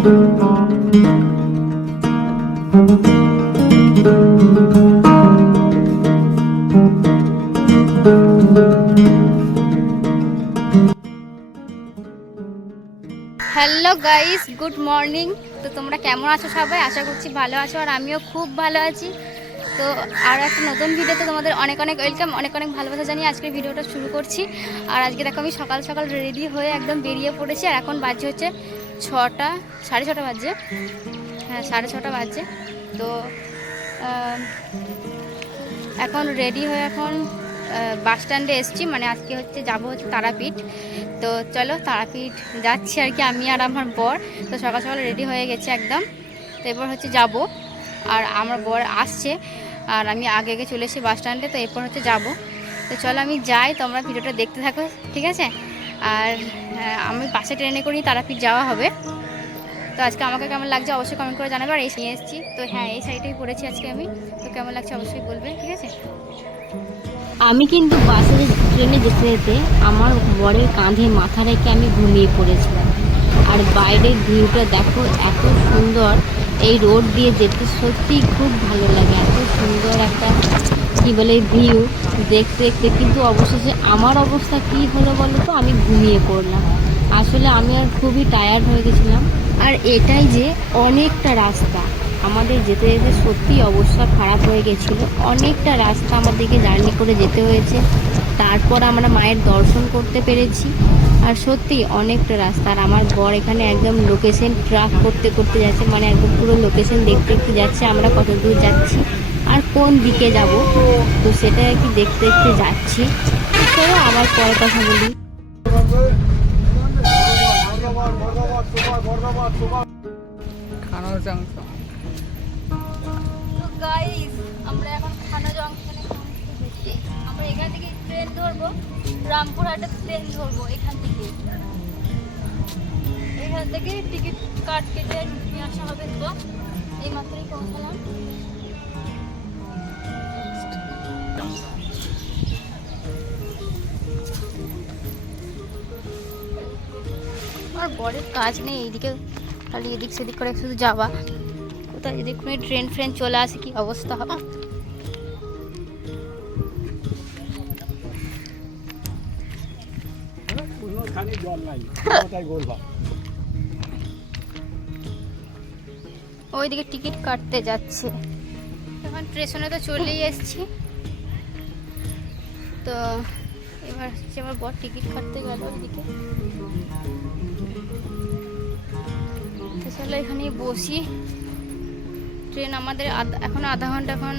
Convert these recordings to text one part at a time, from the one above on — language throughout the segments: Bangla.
হ্যালো গাইস গুড মর্নিং তো তোমরা কেমন আছো সবাই? আশা করছি ভালো আছো আর আমিও খুব ভালো আছি। তো আর একটা নতুন ভিডিওতে তোমাদের অনেক অনেক ওয়েলকাম অনেক অনেক ভালোবাসা জানিয়ে আজকের ভিডিওটা শুরু করছি। আর আজকে দেখো আমি সকাল সকাল রেডি হয়ে একদম বেরিয়ে পড়েছি আর এখন বাজে হচ্ছে ছটা, সাড়ে ছটা বাজে হ্যাঁ সাড়ে ছটা বাজে তো এখন রেডি হয়ে এখন বাস স্ট্যান্ডে এসছি। মানে আজকে হচ্ছে যাব হচ্ছে তারাপীঠ। তো চলো, তারাপীঠ যাচ্ছি আর কি আমি আর আমার বর। তো সকাল সকাল রেডি হয়ে গেছে একদম। তো এরপর হচ্ছে যাব। আর আমার বর আসছে। আর আমি আগে আগে চলে এসেছি বাস স্ট্যান্ডে তো এরপর হচ্ছে যাব। তো চলো, আমি যাই। তোমরা ভিডিওটা দেখতে থাকো, ঠিক আছে? আর আমি বাসে ট্রেনে করেই তারাপীঠ যাওয়া হবে। তো আজকে আমাকে কেমন লাগছে অবশ্যই কমেন্ট করে জানাবে। আর এই নিয়ে এসেছি। তো হ্যাঁ এই সাইডেই পড়েছি আজকে আমি। তো কেমন লাগছে অবশ্যই বলবে, ঠিক আছে? আমি কিন্তু বাসে ট্রেনে যেতে যেতে আমার বরের কাঁধে মাথা রেখে আমি ঘুমিয়ে পড়েছিলাম। আর বাইরের ভিউটা দেখো, এত সুন্দর। এই রোড দিয়ে যেতে সত্যি খুব ভালো লাগে। এত সুন্দর একটা কি বলে ভিউ দেখতে দেখতে, কিন্তু অবশেষে আমার অবস্থা কি হলো বলো তো, আমি ঘুমিয়ে পড়লাম। আসলে আমি আর খুবই টায়ার্ড হয়ে গেছিলাম। আর এটাই যে অনেকটা রাস্তা, আমাদের যেতে যেতে সত্যি অবস্থা খারাপ হয়ে গেছিল। অনেকটা রাস্তা আমাদেরকে জার্নি করে যেতে হয়েছে। তারপর আমরা মায়ের দর্শন করতে পেরেছি। আর সত্যি অনেকটা রাস্তা। আর আমার বর এখানে একদম লোকেশন ট্রাক করতে করতে যাচ্ছে। মানে একদম পুরো লোকেশন দেখতে দেখতে যাচ্ছে। আমরা কত দূর যাচ্ছি। আর কোন দিকে যাব? তো সেটা আর কি দেখতে দেখতে যাচ্ছি। চলো আবার পরে কথা বলি। খানার জংশন। গাইস আমরা এখন খানা জংশনে আমরা এখান থেকে ট্রেন ধরবো রামপুরহাটে ট্রেন ধরবো এখান থেকে। এখান থেকে টিকিট কাট কেটে নিয়ে আসা হবে তো। এই মাত্রই পৌঁছালাম আর বড়ের কাজ নেই এইদিকে খালি এদিক সেদিক করে শুধু যাওয়া। কোথায় যদি কোনো ট্রেন ফ্রেন চলে আসে কি অবস্থা। হবে ওইদিকে টিকিট কাটতে যাচ্ছে। এখন স্টেশনে তো চলেই এসেছি। তো এবার হচ্ছে আমার বর টিকিট কাটতে গেল ওইদিকে তো চলো এখানে বসি। ট্রেন আমাদের এখন আধা ঘণ্টা এখন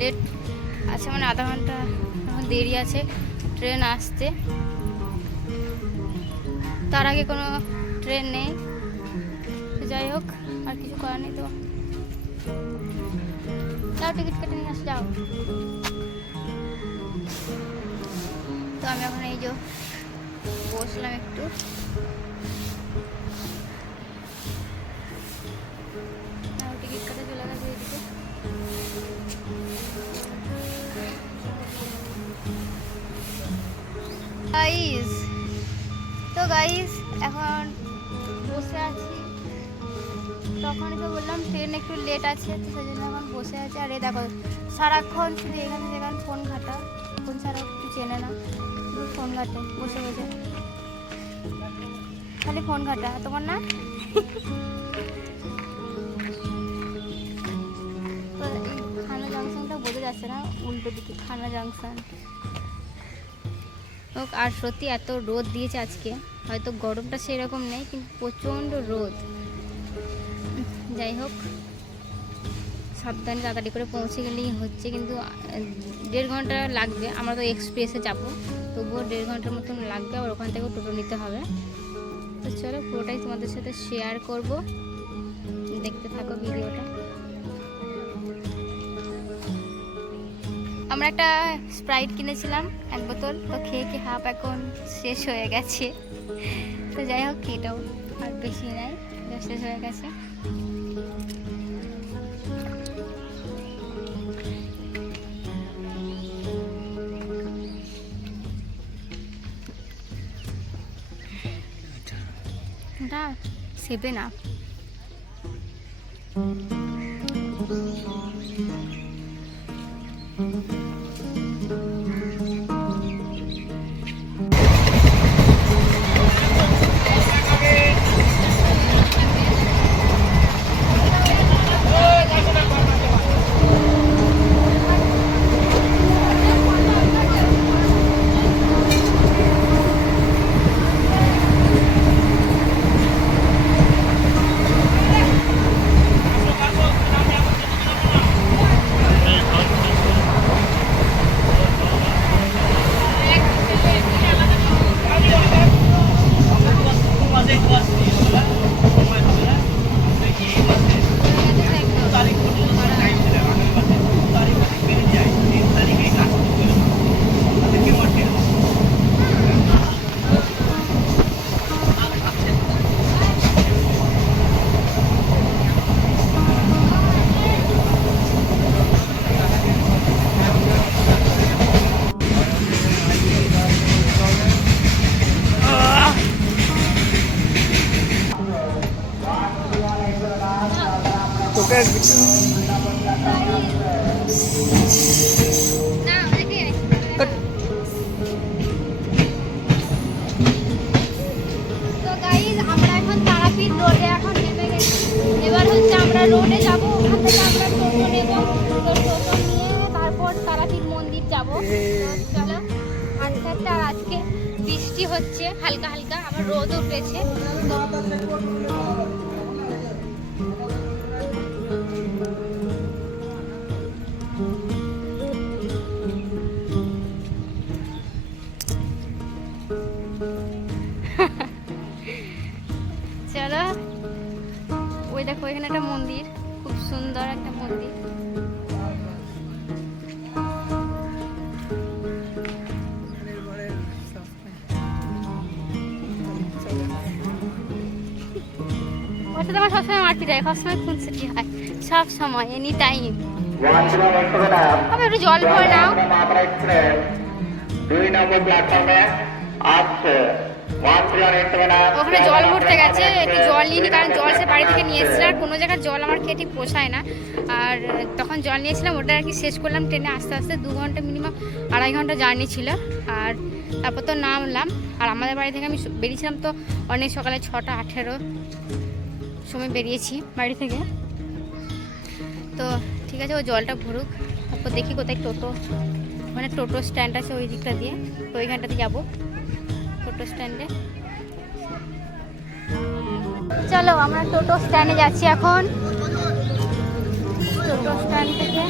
লেট আছে মানে আধা ঘণ্টা এখন দেরি আছে ট্রেন আসতে। তার আগে কোনো ট্রেন নেই। যাই হোক, আর কিছু করার নেই তো। যাও, টিকিট কেটে নিয়ে আসে, যাও। তো আমি এখন এই যে বসলাম একটু। টিকিট কাটা চলে গেছে এদিকে। গাইস তো গাইস এখন বসে আছি। তখনই তো বললাম ট্রেন একটু লেট আছে, তো সেই জন্য এখন বসে আছে। আর এই দেখো, সারাক্ষণ শুধু এখানে যেখানে ফোন ঘাটা। ফোন ছাড়া কিছু চেনে না। ফোন ঘাটে, বসে বসে। খালি ফোন ঘাটা। তোমার না? খানা জাংশনটা বোঝা যাচ্ছে না, উল্টো দিকে খানা জাংশন হোক আর সত্যি এত রোদ দিয়েছে আজকে। হয়তো গরমটা সেরকম নেই, কিন্তু প্রচণ্ড রোদ। যাই হোক, সাবধানে তাড়াতাড়ি করে পৌঁছে গেলেই হচ্ছে, কিন্তু দেড় ঘণ্টা লাগবে, আমরা তো এক্সপ্রেসে যাব। তবুও দেড় ঘণ্টার মতন লাগবে, আবার ওখান থেকেও টোটো নিতে হবে। তো চলো পুরোটাই তোমাদের সাথে শেয়ার করব। দেখতে থাকো ভিডিওটা। আমরা একটা স্প্রাইট কিনেছিলাম, এক বোতল। তো খেয়ে খেয়ে হাফ এখন শেষ হয়ে গেছে। তো যাই হোক, এটাও আর বেশি নাই শেষ হয়ে গেছে। সেভেন আপ তারাপীঠ রোডে যাব, ওখান থেকে আমরা টোটো নেব। টোটো তারপর তারাপীঠ মন্দির যাব। চলো, আর আজকে বৃষ্টি হচ্ছে, হালকা হালকা, আবার রোদ উঠেছে। আমার সবসময় খুনসুটি হয় সব সময় এনি টাইম আমি একটু জল ভরে নাও। ওখানে জল ভরতে গেছে, একটু জল নিয়ে কারণ জল সে বাড়ি থেকে নিয়ে এসেছিল, আর কোনো জায়গায় জল আমার খেয়ে ঠিক পোষায় না। আর তখন জল নিয়েছিলাম, ওটা আর কি শেষ করলাম ট্রেনে আস্তে আস্তে, দু ঘণ্টা মিনিমাম আড়াই ঘণ্টা জার্নি ছিল। আর তারপর তো নামলাম, আর আমাদের বাড়ি থেকে আমি বেরিয়েছিলাম তো অনেক সকালে ছটা আঠেরো। সময় বেরিয়েছি বাড়ি থেকে। তো ঠিক আছে, ও জলটা ভরুক। তারপর দেখি কোথায় টোটো। মানে টোটো স্ট্যান্ড আছে ওই দিকটা দিয়ে। তো ওইখানটাতে যাব টোটো স্ট্যান্ডে। চলো, আমরা টোটো স্ট্যান্ডে যাচ্ছি এখন। টোটো স্ট্যান্ড থেকে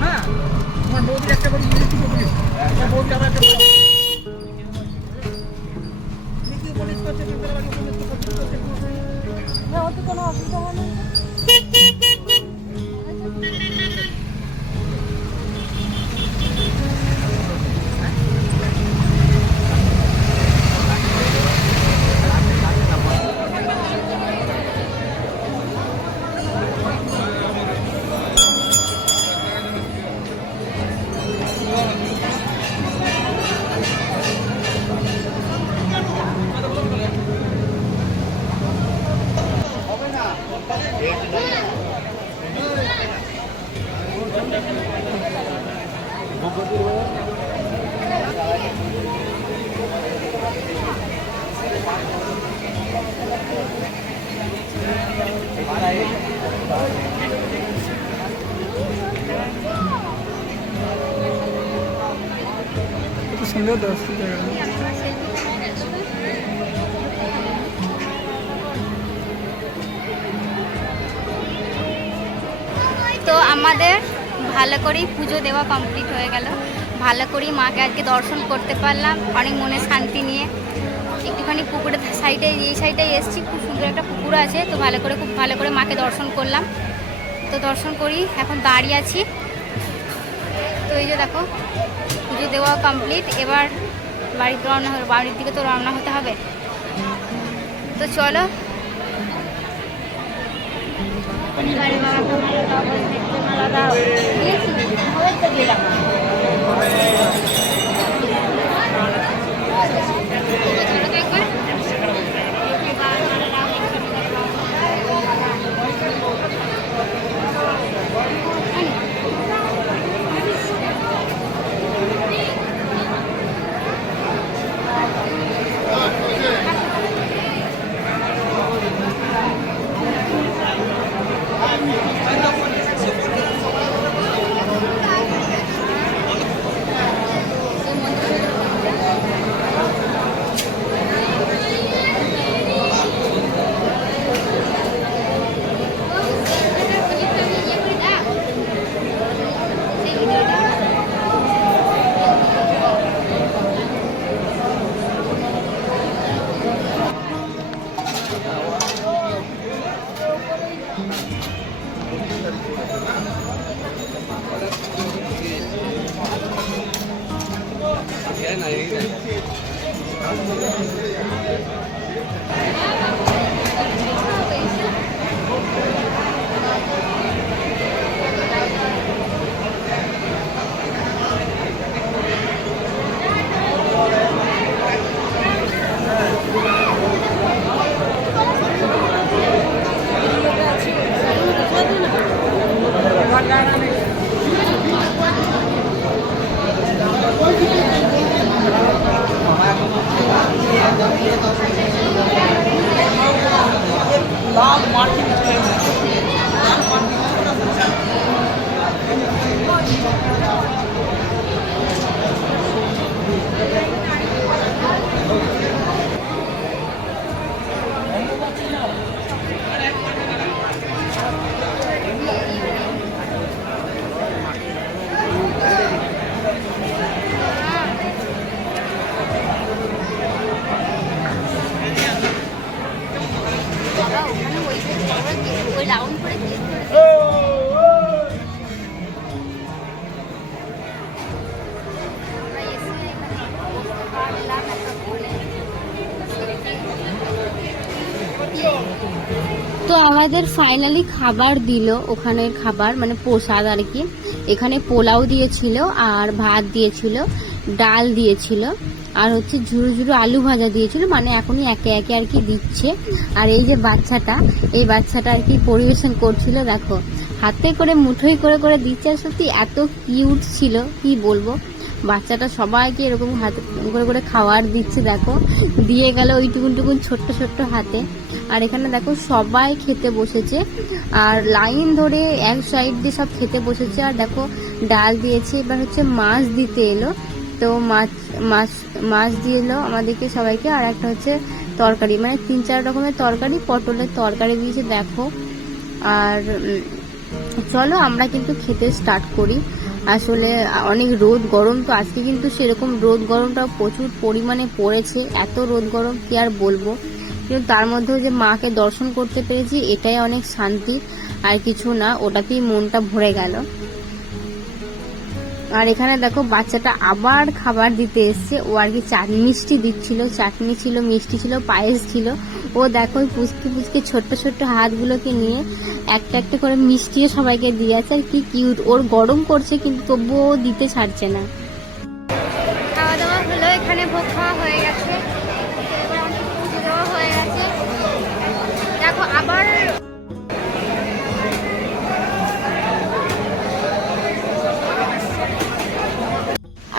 হ্যাঁ তোমার বৌদির একটা করে জিনিস কি বলিস বৌদি আবার একটা না অত কোনো অসুবিধা হয় না তো আমাদের ভালো করেই পুজো দেওয়া কমপ্লিট হয়ে গেল। ভালো করেই মাকে আজকে দর্শন করতে পারলাম, অনেক মনে শান্তি নিয়ে। একটুখানি পুকুরের সাইডে এই সাইডে এসেছি, খুব সুন্দর একটা পুকুর আছে, তো ভালো করে, খুব ভালো করে মাকে দর্শন করলাম। তো দর্শন করি, এখন দাঁড়িয়ে আছি। তো এই যে দেখো পুজো দেওয়া কমপ্লিট এবার বাড়িতে রওনা হলো বাড়ির দিকে তো রওনা হতে হবে। তো চলো। Tá na তো আমাদের ফাইনালি খাবার দিল ওখানের খাবার মানে প্রসাদ আর কি। এখানে পোলাও দিয়েছিল আর ভাত দিয়েছিল। ডাল দিয়েছিল, আর হচ্ছে ঝুরু ঝুরু আলু ভাজা দিয়েছিল মানে এখনই একে একে আর কি দিচ্ছে। আর এই যে বাচ্চাটা, এই বাচ্চাটা আর কি পরিবেশন করছিল, দেখো। হাতে করে, মুঠোই করে করে দিচ্ছে, আর সত্যি এত কিউট ছিল, কি বলব? বাচ্চাটা সবাইকে এরকম হাতে করে করে খাবার দিচ্ছে, দেখো। দিয়ে গেল ওই টুকুন টুকুন ছোট্ট ছোট্ট হাতে। আর এখানে দেখো, সবাই খেতে বসেছে। আর লাইন ধরে এক সাইড দিয়ে সব খেতে বসেছে। আর দেখো, ডাল দিয়েছে, এবার হচ্ছে মাছ দিতে এলো। তো মাছ মাছ মাছ দিয়ে এলো আমাদেরকে সবাইকে। আর একটা হচ্ছে তরকারি মানে তিন, চার রকমের তরকারি, পটলের তরকারি দিয়েছে, দেখো। আর চলো আমরা কিন্তু খেতে স্টার্ট করি। আসলে অনেক রোদ গরম, তো আজকে কিন্তু সেরকম রোদ গরমটা প্রচুর পরিমাণে পড়েছে। এত রোদ গরম, কি আর বলব? কিন্তু তার মধ্যেও যে মাকে দর্শন করতে পেরেছি, এটাই অনেক শান্তি। আর কিছু না, ওটাতেই মনটা ভরে গেল। আর এখানে দেখো বাচ্চাটা আবার খাবার দিতে এসছে। ও আর কি চাট মিষ্টি দিচ্ছিল। চাটনি ছিল, মিষ্টি ছিল, পায়েস ছিল। ও দেখো ওই পুচকে পুচকে ছোট্ট ছোট্ট হাতগুলোকে নিয়ে একটা একটা করে মিষ্টিও সবাইকে দিয়ে আছে। আর কি কিউট ওর গরম করছে কিন্তু তবুও দিতে ছাড়ছে না।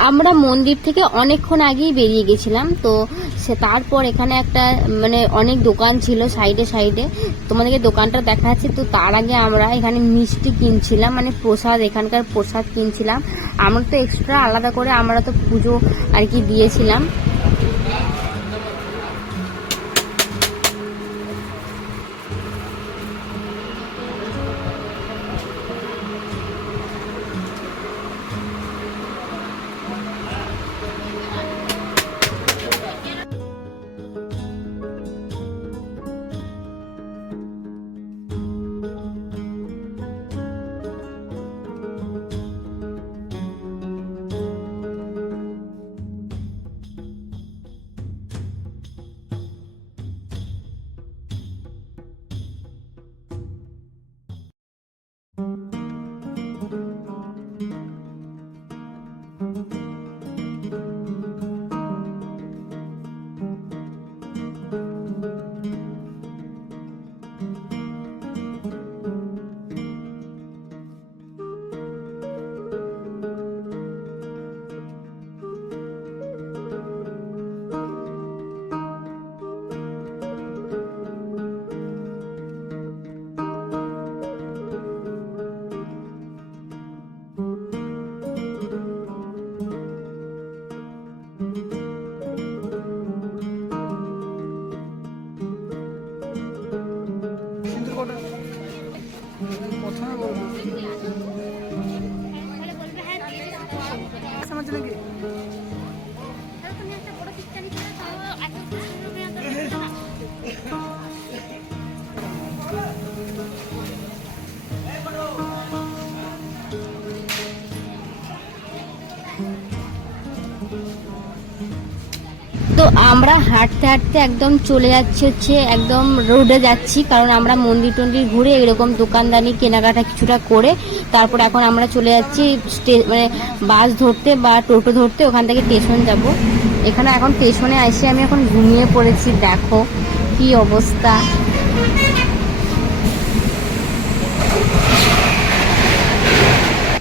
আমরা মন্দির থেকে অনেকক্ষণ আগেই বেরিয়ে গেছিলাম, তো সে তারপর এখানে একটা মানে অনেক দোকান ছিল সাইডে সাইডে, তোমাদেরকে দোকানটা দেখা যাচ্ছে তো তার আগে আমরা এখানে মিষ্টি কিনছিলাম মানে প্রসাদ, এখানকার প্রসাদ কিনছিলাম। আমরা তো এক্সট্রা আলাদা করে আমরা তো পুজো আর কি দিয়েছিলাম। আমরা হাঁটতে হাঁটতে একদম চলে যাচ্ছি হচ্ছে একদম রোডে যাচ্ছি, কারণ আমরা মন্দির টন্দির ঘুরে এরকম দোকানদানি, কেনাকাটা কিছুটা করে তারপর এখন আমরা চলে যাচ্ছি মানে বাস ধরতে বা টোটো ধরতে ওখান থেকে স্টেশন যাব। এখানে এখন স্টেশনে এসে আমি এখন ঘুমিয়ে পড়েছি, দেখো কি অবস্থা।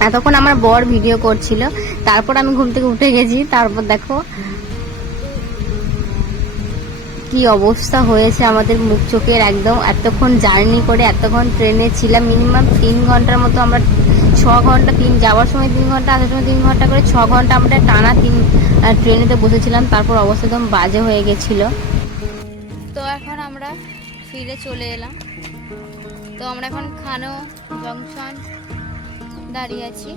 এতক্ষণ আমার বর ভিডিও করছিল, তারপর আমি ঘুম থেকে উঠে গেছি, তারপর দেখো কি অবস্থা হয়েছে আমাদের মুখ চোখের একদম এতক্ষণ জার্নি করে এতক্ষণ ট্রেনে ছিলাম, মিনিমাম তিন ঘণ্টার মতো আমরা ছ ঘণ্টা, তিন, যাওয়ার সময় তিন ঘণ্টা, আসার সময় তিন ঘণ্টা করে ছ ঘণ্টা আমরা টানা তিন ট্রেনেতে বসেছিলাম, তারপর অবস্থা একদম বাজে হয়ে গেছিল। তো এখন আমরা ফিরে চলে এলাম। তো আমরা এখন খানো জংশন দাঁড়িয়ে আছি,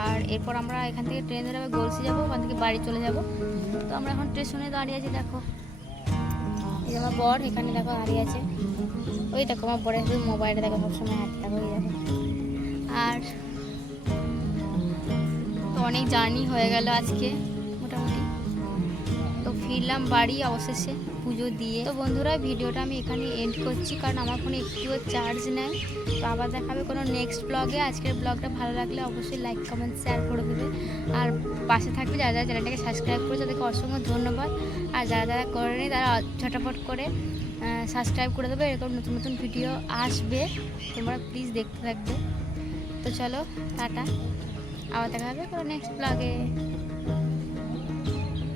আর এরপর আমরা এখান থেকে ট্রেন ধরে আবার গলসি যাব, ওখান থেকে বাড়ি চলে যাব। তো আমরা এখন স্টেশনে দাঁড়িয়ে আছি, দেখো। এই আমার বর, এখানে দেখো দাঁড়িয়ে আছে। ওই দেখো আমার বরের শুধু মোবাইলে দেখো, সবসময় হাতটা হয়ে যাবে আর তো অনেক জার্নি হয়ে গেল আজকে। ফিরলাম বাড়ি অবশেষে পুজো দিয়ে। তো বন্ধুরা, ভিডিওটা আমি এখানে এন্ড করছি, কারণ আমার ফোনে একটুও চার্জ নেই। তো আবার দেখাবে কোনো নেক্সট ব্লগে আজকের ব্লগটা ভালো লাগলে অবশ্যই লাইক কমেন্ট শেয়ার করে দেবে। আর পাশে থাকবে যারা যারা চ্যানেলটাকে সাবস্ক্রাইব করে তাদেরকে অসংখ্য ধন্যবাদ। আর যারা যারা করেনি, তারা ঝটাপট করে সাবস্ক্রাইব করে দেবে। এরকম নতুন নতুন ভিডিও আসবে। তোমরা প্লিজ দেখতে থাকবে। তো চলো, টাটা। আবার দেখা হবে কোনো নেক্সট ব্লগে